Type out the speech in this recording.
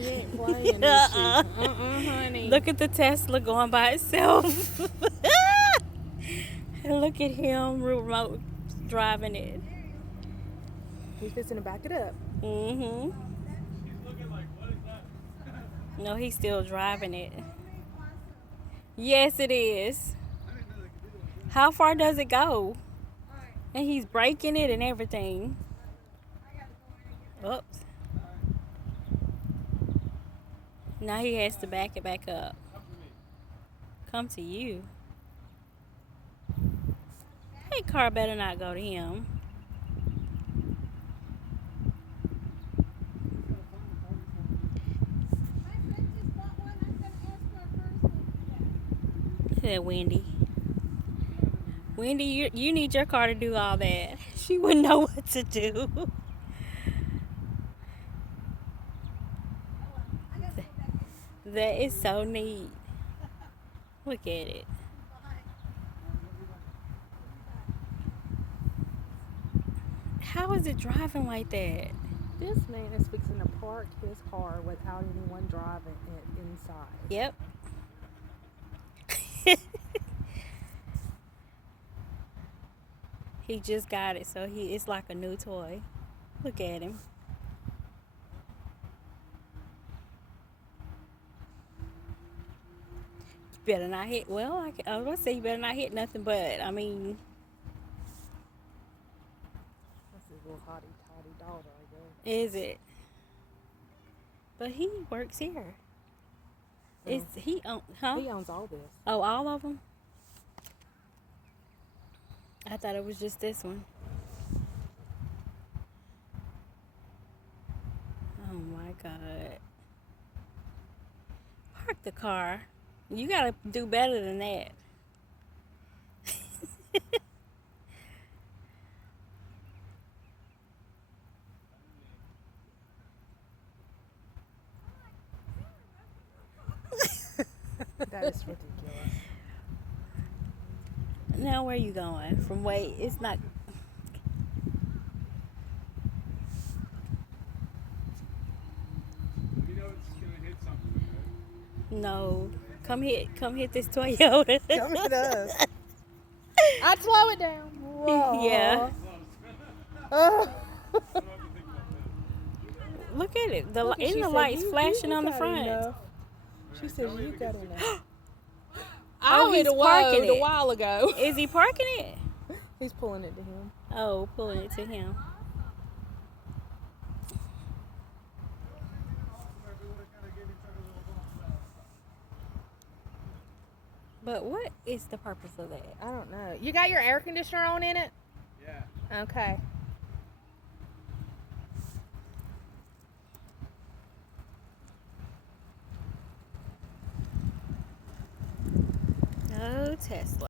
She ain't playing, is she? Honey. Look at the Tesla going by itself. And look at him remote driving it. He's fixing to back it up. Mm-hmm. No, he's still driving it. Yes, it is. How far does it go? And he's braking it and everything. Oops. Now he has to back it back up. Come to you. Hey, car better not go to him. Look at that Wendy. Wendy, you need your car to do all that. She wouldn't know what to do. That is so neat. Look at it. How is it driving like that? This man is fixing to park his car without anyone driving it inside. Yep. He just got it, so it's like a new toy. Look at him. You better not hit. Well, I was gonna say you better not hit nothing, but I mean, That's his little hottie toddy daughter, I guess. is it? But he works here. Is he own? Huh? He owns all this. Oh, all of them. I thought it was just this one. Oh my God. Park the car. You gotta do better than that. That is ridiculous. Now where you going? From way it's not. No, come hit this Toyota. Come hit us. I'd slow it down. Whoa. Yeah. Oh. Look at it. The Look, in she the said, lights "You flashing on the got front. enough." She said, "You got enough." Oh, he's parking a it. while ago. Is he parking it? He's pulling it to him. Oh, pulling it to him. But what is the purpose of that? I don't know. You got your air conditioner on in it? Yeah. Okay. Oh, Tesla.